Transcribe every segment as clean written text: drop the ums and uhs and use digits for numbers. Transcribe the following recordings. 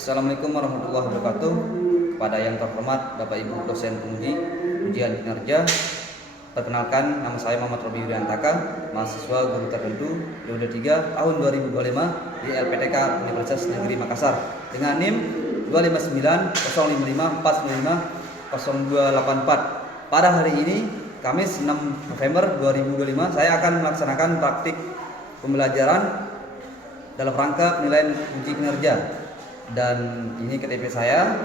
Assalamualaikum warahmatullahi wabarakatuh. Kepada yang terhormat Bapak Ibu dosen penguji ujian kinerja, perkenalkan nama saya Muhammad Robi Yuriantaka, mahasiswa guru tertentu periode 3 tahun 2025 di LPTK Universitas Negeri Makassar dengan NIM 25905540284. Pada hari ini Kamis 6 November 2025 saya akan melaksanakan praktik pembelajaran dalam rangka penilaian uji kinerja, dan ini KTP saya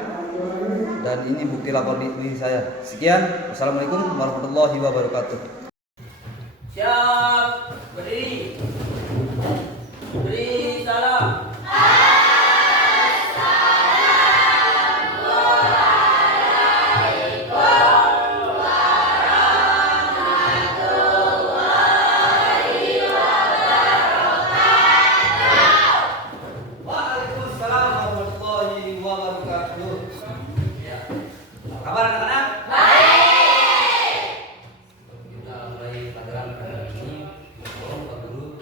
dan ini bukti lapor diri saya. Sekian, wassalamualaikum warahmatullahi wabarakatuh. Siap, berdiri, beri salam. Kabar anak-anak? Baik. Kita mulai pelajaran kali ini. Tolong Pak Guru.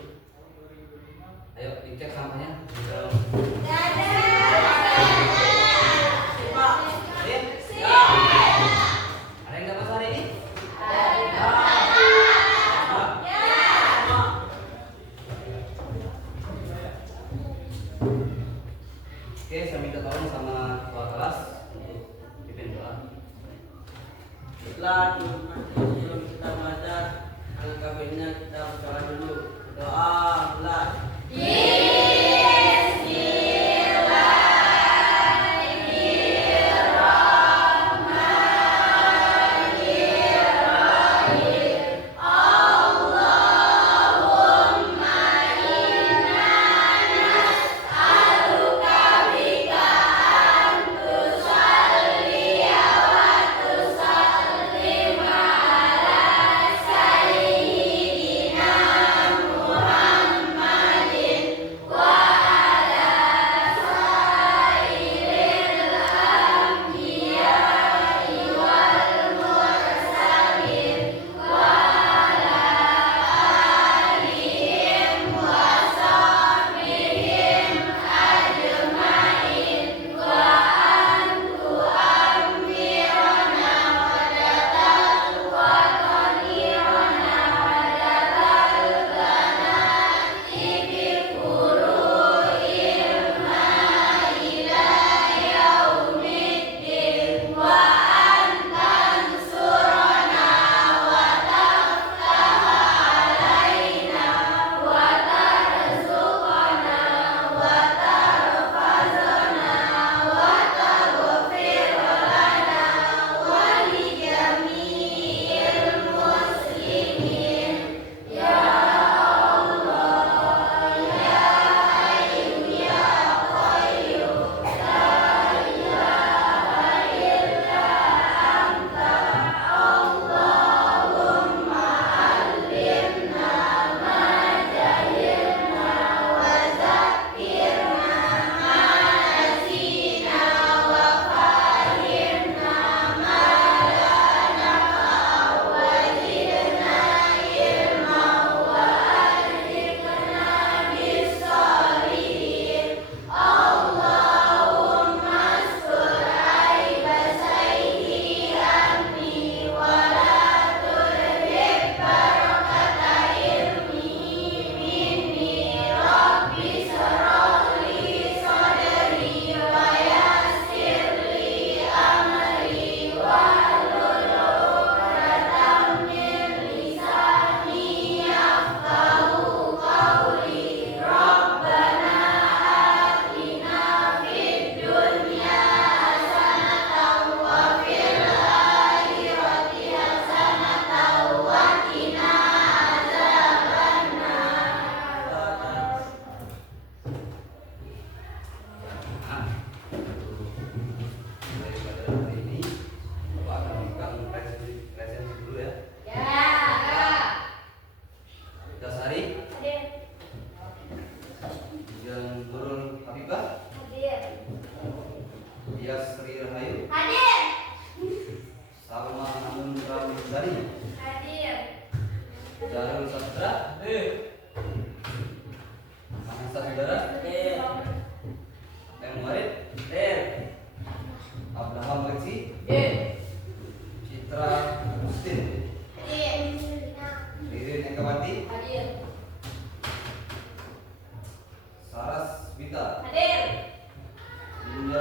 Ayo dicek sampahnya. Ada yang dapat hari ini? Oke, saya minta tolong sama ketua kelas untuk pimpin doa. Setelah sebelum kita belajar anak kabinnya, kita berdoa dulu. Doa mulai. Dias Sri Rahayu. Hadir. Salma Hanum Prameswari. Hadir. Darul Sastra. Hadir. Mahesa Saudara. Hadir. Yang Muarid.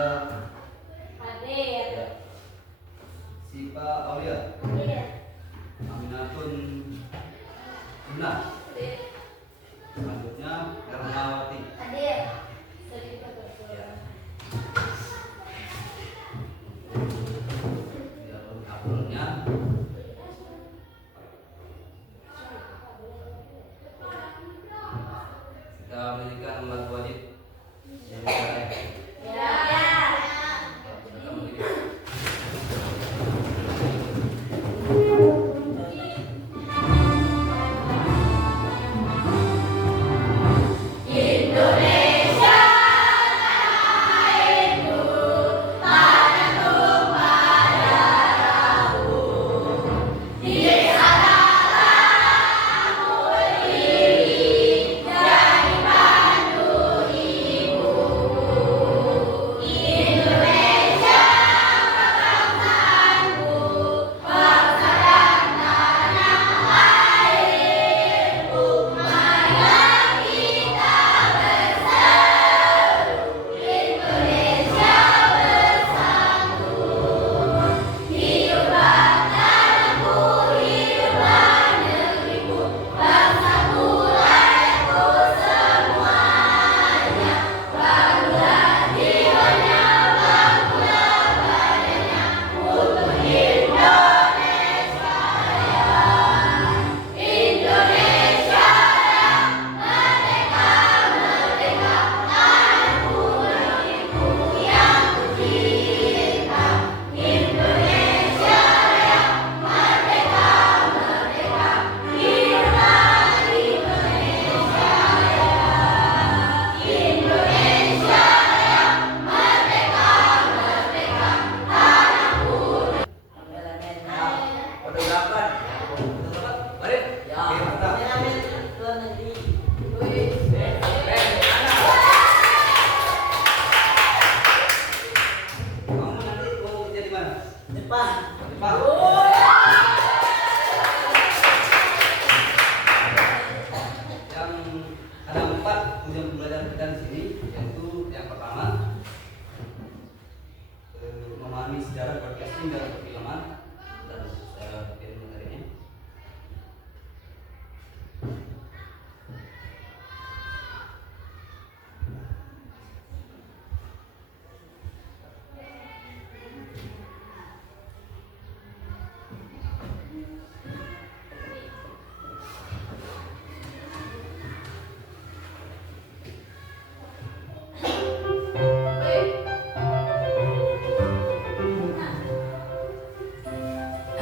Hadir. Sipa Aulia. Hadir. Aminatun Luna. Selanjutnya Ernawati. Hadir. Ya. Uploadnya kita menyanyikan lagu wajib.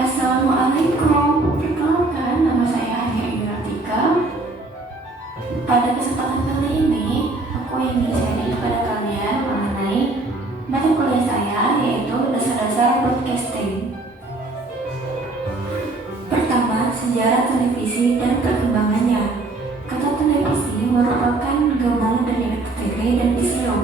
Assalamualaikum, perkenalkan nama saya Hania Iratika. Pada kesempatan kali ini, aku ingin sharing kepada kalian mengenai mata kuliah saya, yaitu dasar-dasar broadcasting. Pertama, sejarah televisi dan perkembangannya. Kata televisi merupakan gabungan dari TV dan visio,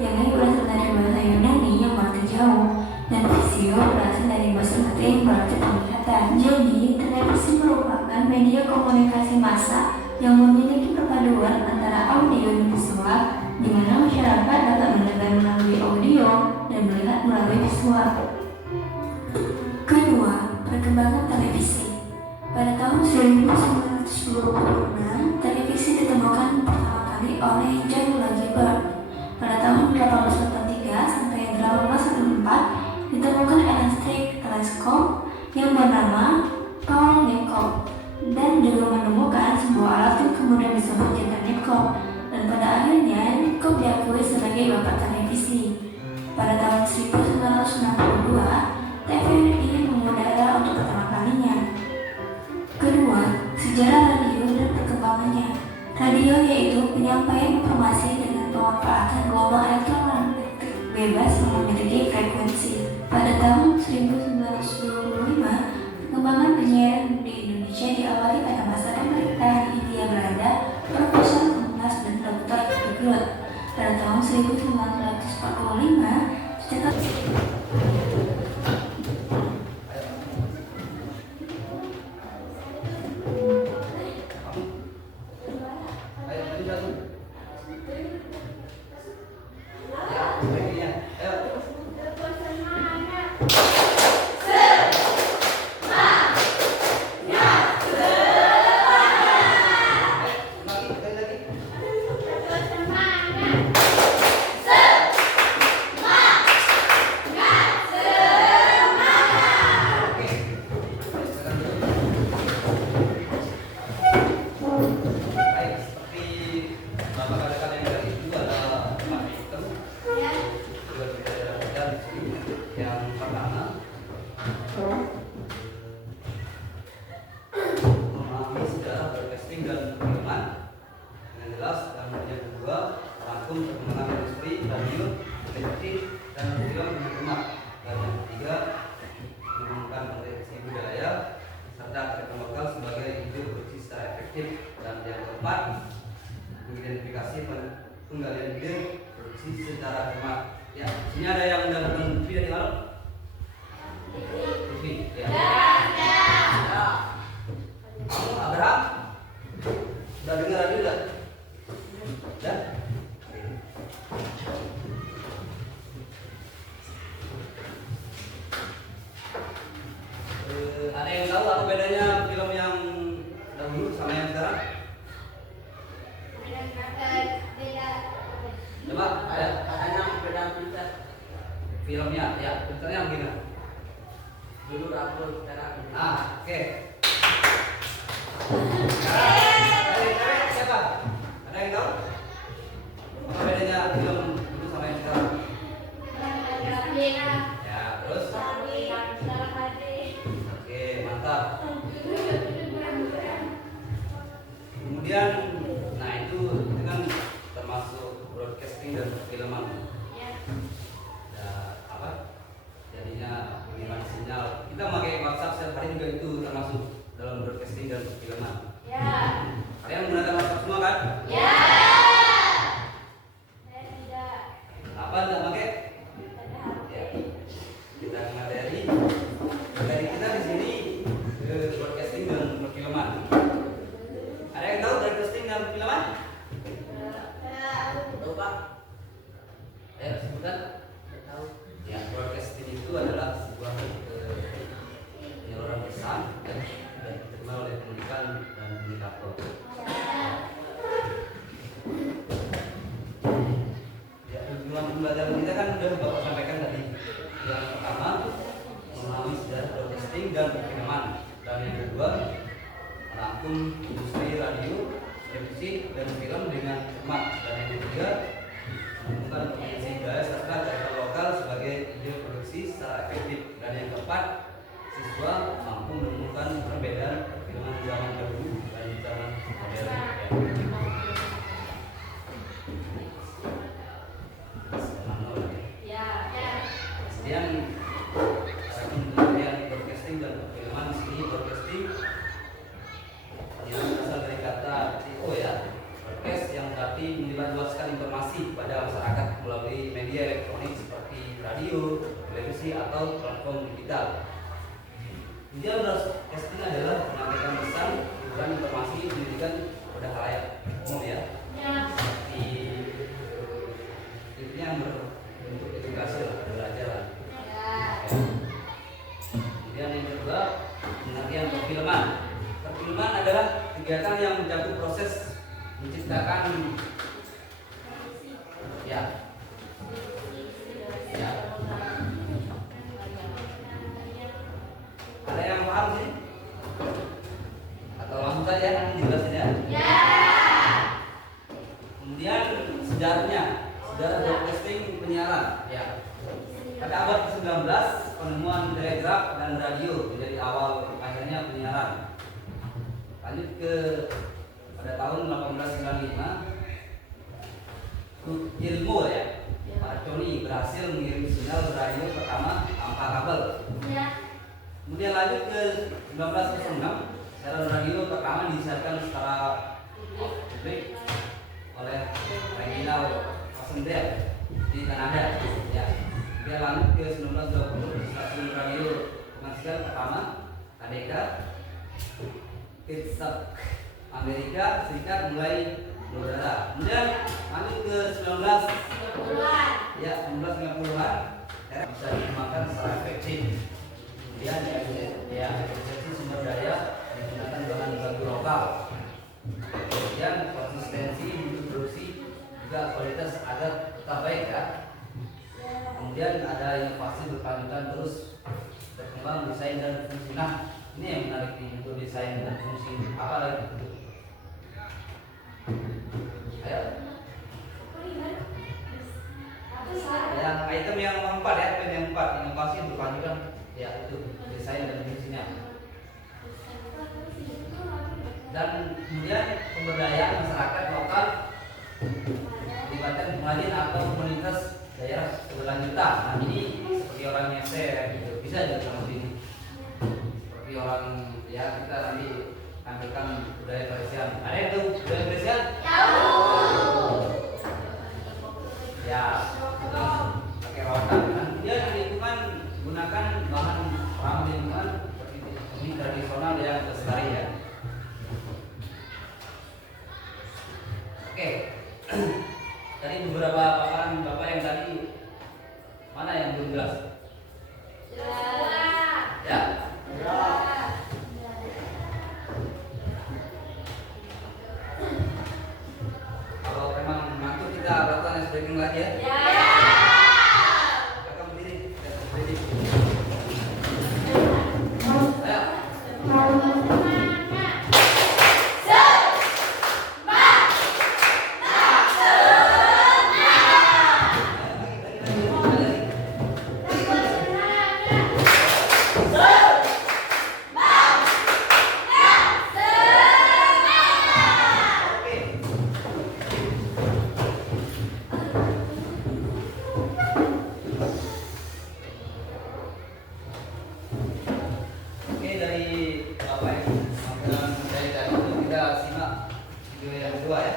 yang berasal dari bahasa Yunani yang berarti jauh, dan visio berasal dari bahasa Latin yang berarti penglihatan. Jadi, televisi merupakan media komunikasi massa yang memiliki perpaduan antara audio dan visual, di mana masyarakat dapat mendengar melalui audio dan melihat melalui visual. Kedua, perkembangan televisi. Pada tahun 1926, televisi ditemukan pertama kali oleh John Lagerberg. Pada tahun 1883 sampai 1814 ditemukan electric teleskop yang bernama Paul-Nikoff, dan juga menemukan sebuah alat yang kemudian disebut Jantar-Nikoff, dan pada akhirnya Nikoff diakui sebagai bapak televisi. Pada tahun 1962 TVRI mengudara untuk pertama kalinya. Kedua, sejarah radio dan perkembangannya. Radio yaitu penyampaian informasi dengan pemanfaatan gelombang elektromagnetik bebas yang memiliki frekuensi. Pada tahun 1925, pengembangan penyiaran di Indonesia diawali pada masa pemerintahan Hindia Belanda, Profesor Komnas dan Dr. Grut. Pada tahun 1945, tercatat Ya, baiknya. Ayo. efektif dan film dengan hemat. Dan yang ketiga, mengembangkan potensi budaya serta kearifan lokal sebagai ide produksi secara efektif. Dan yang keempat, mengidentifikasi penggalian ide produksi secara hemat. Ya, sini ada yang mendapatkan TV dari malam? TV, ya. Kamu Abraham? Udah dengar radio enggak? Udah? Ada yang tahu apa bedanya film yang dahulu sama yang sekarang? Coba, ada Katanya beda filter. filmnya, ya, filternya gimana? Dulu rapor, sekarang ini. Oke. Sekarang, siapa? Ada yang tahu? Apa bedanya film dulu sama yang sekarang? Ya, terus? Oke, mantap. Kemudian, nah itu kan termasuk broadcasting dan perfilman. Ya, apa? Jadinya pengiriman sinyal. Kita pakai WhatsApp setiap hari juga itu termasuk dalam broadcasting dan perfilman. Kalian menggunakan WhatsApp semua kan? Apa enggak pakai? Ya. Kita materi kita di sini broadcasting dan perfilman. Ada yang tahu broadcasting dan perfilman? Tahu Pak? Ayo sebutkan. Tahu. Ya, broadcasting itu adalah sebuah penyaluran pesan dan diterima oleh pendidikan dan komunikator. Ya, tujuan pembelajaran kita kan sudah Bapak sampaikan tadi. Yang pertama, memahami sejarah broadcasting dan perfilman. Dan yang kedua, merangkum industri radio, televisi, dan film dengan hemat. Dan yang ketiga, menemukan potensi budaya serta kearifan lokal sebagai ide produksi secara efektif. Dan yang keempat, siswa mampu menemukan perbedaan perfilman zaman dahulu dan zaman modern. Kemudian pengertian broadcasting dan perfilman di sini broadcasting yang berasal dari kata TO ya, broadcast yang berarti menyebarluaskan informasi kepada masyarakat melalui media elektronik seperti radio, televisi atau platform digital. Kemudian broadcasting adalah menyampaikan pesan, hiburan, informasi, pendidikan kepada khalayak umum ya. Seperti itu yang berbentuk edukasi lah, pembelajaran. Kemudian yang kedua, pengertian perfilman. Perfilman adalah kegiatan yang mencakup proses menciptakan ya. Ada yang paham sih? Atau langsung saja nanti dijelasin ya? Kemudian sejarahnya, sejarah broadcasting penyiaran ya. Pada abad ke-19 penemuan telegraf dan radio menjadi awal akhirnya penyiaran. Lanjut ke pada tahun 1895 ilmu ya, Marconi berhasil mengirim sinyal radio pertama tanpa kabel. Kemudian lanjut ke 1906 siaran radio pertama disiarkan secara publik oleh Reginald Passendale di Kanada ya. Dia lanjut ke 1920 stasiun radio komersial pertama KDK Kitsap Amerika Serikat mulai mengudara. Kemudian lanjut ke 1990-an ya, 1990-an bisa digunakan secara efektif. Kemudian ya efisiensi sumber daya menggunakan bahan baku lokal. Kemudian konsistensi produksi juga kualitas agar tetap baik ya. Kemudian ada inovasi berkelanjutan terus berkembang desain dan fungsi. Nah, ini yang menarik nih untuk desain dan fungsi apa lagi? Ayo. Yang item yang nomor 4 ya, poin yang 4, inovasi berkelanjutan ya itu desain dan fungsinya. Dan kemudian pemberdayaan masyarakat lokal melibatkan pengrajin atau komunitas Saya 9 juta. Nah ini seperti orang nyeser gitu. Bisa juga sama sini. Seperti orang ya kita nanti tampilkan budaya Parisian. Ada itu budaya Parisian? Ya, pakai rotan. Nah, dia di lingkungan gunakan bahan ramah lingkungan seperti ini tradisional yang lestari ya. Oke. Tadi beberapa paparan Bapak yang tadi mana yang belum jelas? Ya? Kalau memang ngantuk kita lakukan stretching lagi ya? Kakak berdiri, stretching. Ayo. Oke, dari Bapak ya, tampilan dari tadi itu kita simak video yang kedua ya.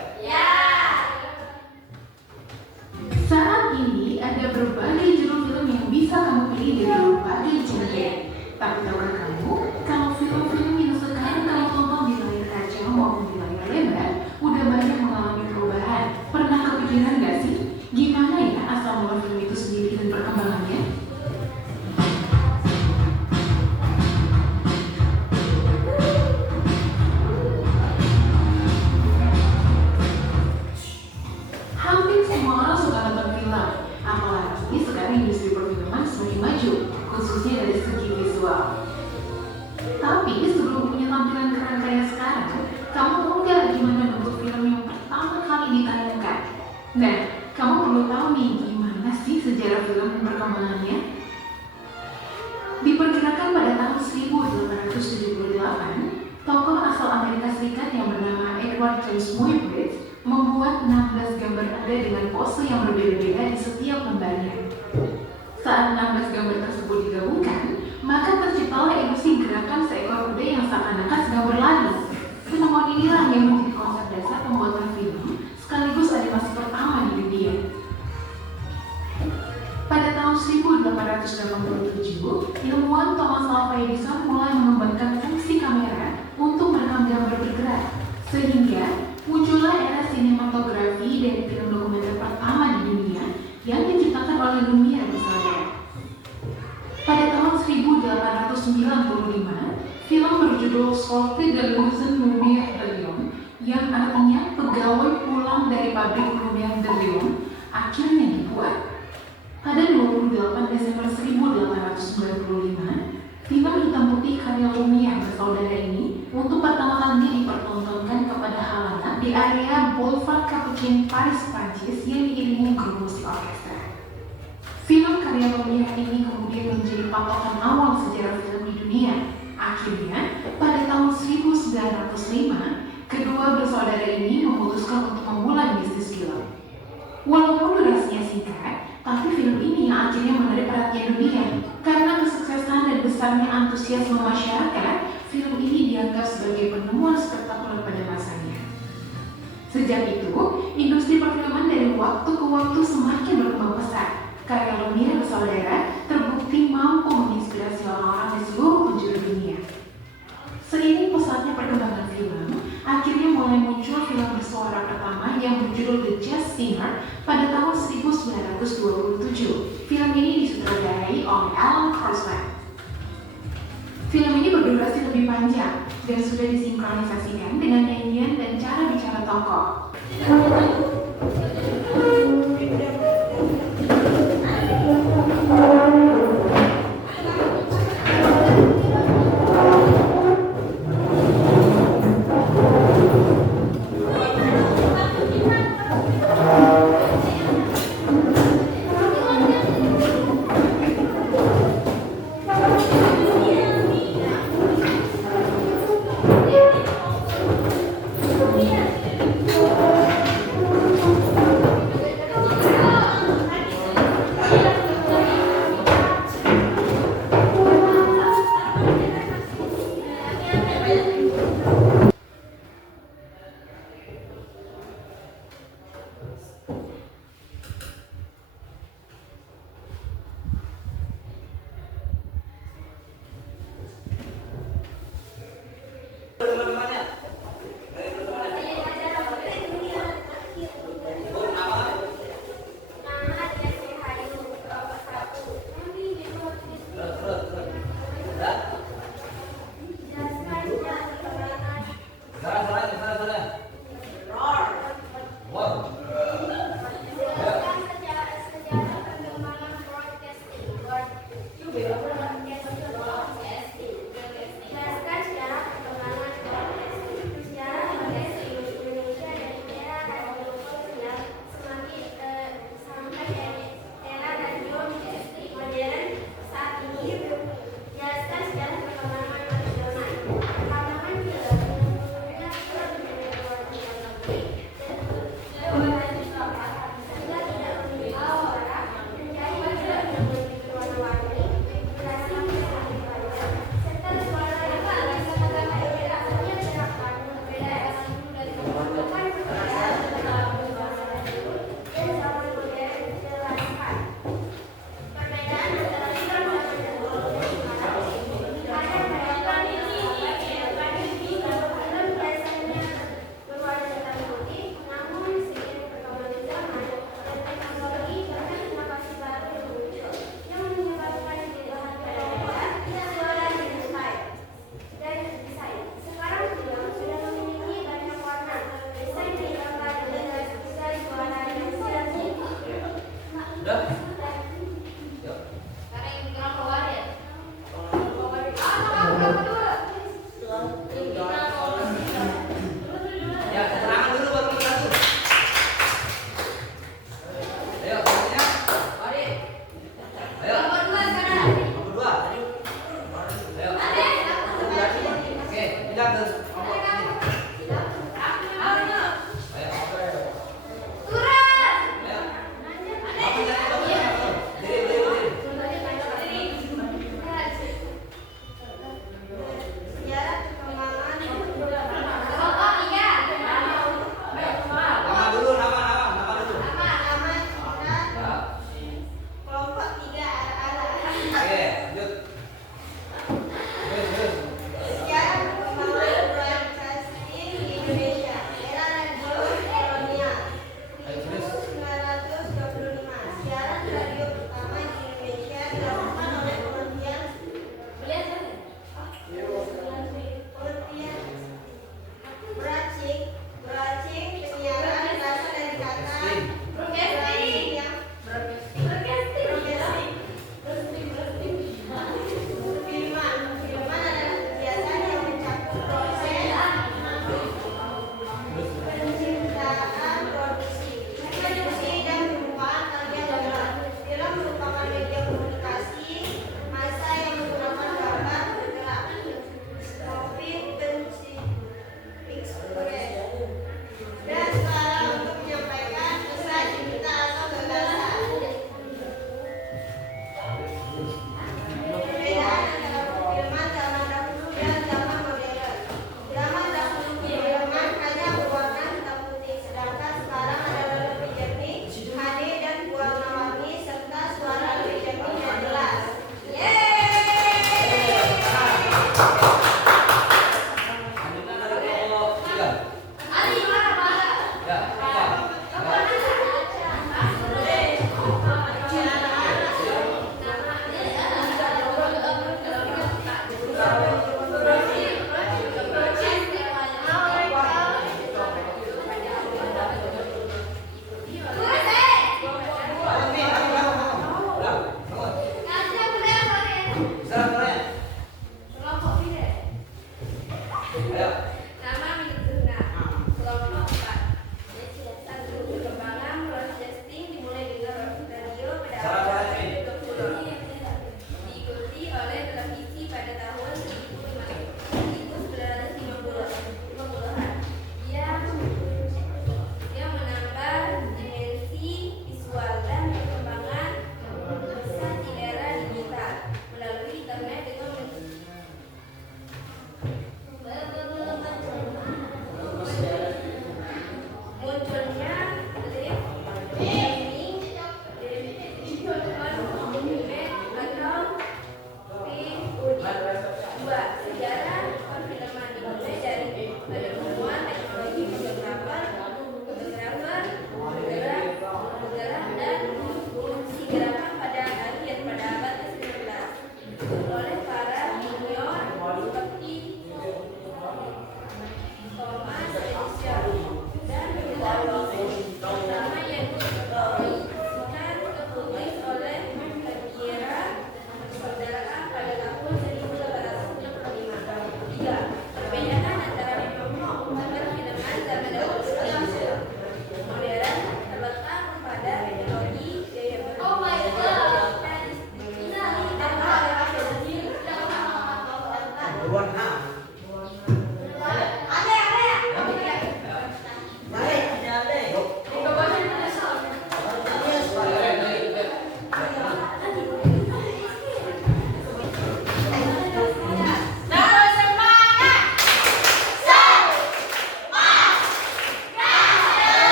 Saat ini ada berbagai judul film yang bisa kamu pilih dari berbagai genre. Tapi tahukah kamu, kalau film-film yang sekarang kamu tonton di layar kaca maupun di layar lebar, udah banyak mengalami perubahan. Pernah kepikiran gak sih, gimana ya asal mula film itu sendiri dan perkembangannya? Hampir semua orang suka nonton film, apalagi sekarang industri perfilman semakin maju, khususnya dari segi visual. Tapi sebelum punya tampilan keren kayak sekarang, kamu tahu nggak gimana bentuk film yang pertama kali ditayangkan? Nah, kamu perlu tahu nih gimana sih sejarah film dan perkembangannya? Diperkirakan pada tahun 1878, tokoh asal Amerika Serikat yang bernama Edward James Muybridge membuat 16 gambar ada dengan pose yang berbeda-beda di setiap lembarnya. Saat 16 gambar tersebut digabungkan, maka terciptalah ilusi gerakan seekor kuda yang seakan-akan sedang berlari. Penemuan inilah yang menjadi konsep dasar pembuatan film, sekaligus animasi pertama di dunia. Pada tahun 1887, ilmuwan Thomas Alva Edison mulai mengembangkan fungsi kamera untuk merekam gambar bergerak, sehingga muncullah era sinematografi dan film dokumenter pertama di dunia yang diciptakan oleh Lumière bersaudara. Pada tahun 1895, film berjudul Sortie de l'usine Lumière de Lyon, yang artinya pegawai pulang dari pabrik Lumière de Lyon, akhirnya dibuat. Pada 28 Desember 1895, film hitam putih karya Lumière bersaudara ini untuk pertama kalinya dipertontonkan kepada halayak di area Boulevard Capucine, Paris, Prancis yang diiringi grup musik orkestra. Film karya Lumière ini kemudian menjadi patokan awal sejarah film di dunia. Akhirnya, pada tahun 1905, kedua bersaudara ini memutuskan untuk memulai bisnis film. Walaupun durasinya singkat, tapi film ini yang akhirnya menarik perhatian dunia. Karena kesuksesan dan besarnya antusiasme masyarakat, film ini dianggap sebagai penemuan spektakuler pada masanya. Sejak itu, industri perfilman dari waktu ke waktu semakin berkembang pesat. Karya Lumière bersaudara terbukti mampu menginspirasi orang-orang di seluruh penjuru dunia. Seiring pesatnya perkembangan film, akhirnya mulai muncul film bersuara pertama yang berjudul The Jazz Singer pada tahun 1927. Film ini disutradarai oleh Alan Crosland. Film ini berdurasi lebih panjang dan sudah disinkronisasikan dengan nyanyian dan cara bicara tokoh. Jelaskan sejarah perkembangan podcast. Sejarah podcast di Indonesia dari era radio kolonial sampai era radio modern saat ini. Jelaskan sejarah perkembangan nasional. Perkembangan film yang sebelumnya film di luar negeri dan sehingga tidak memiliki suara menjadi tidak memiliki warna-warni.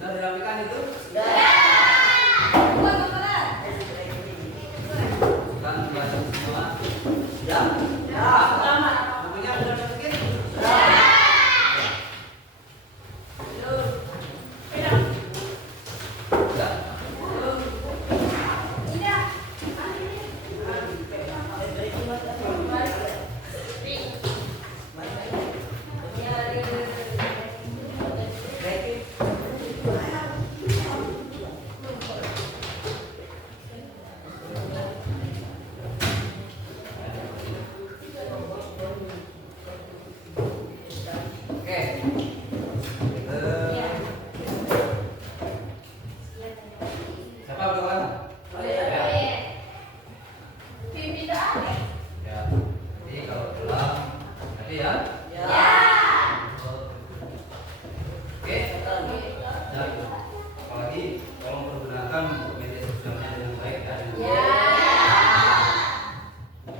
Sudah dirapikan itu? Kan baca semua. Ya. Bukunya sudah dimasukin? Sudah. Oke. Siapa kawan? Ya. Ya. Jadi kalau pulang, nanti ya. Oke. Dan apalagi tolong pergunakan media sosialnya dengan baik dan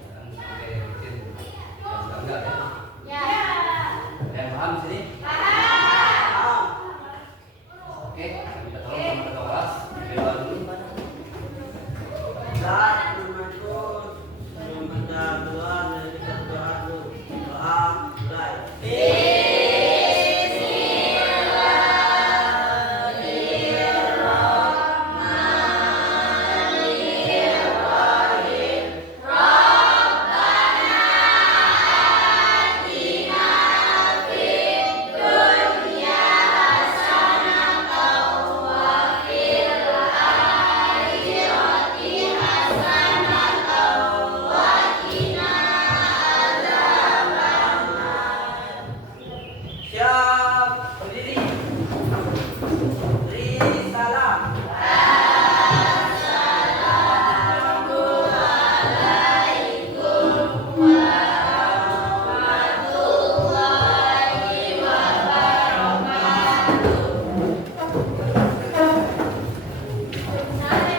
jangan sampai bikin yang enggak ya. Yang paham di sini? Oke, kita tolong sama ketua kelas berdoa dulu. Siap, berdiri. Beri salam. Sampai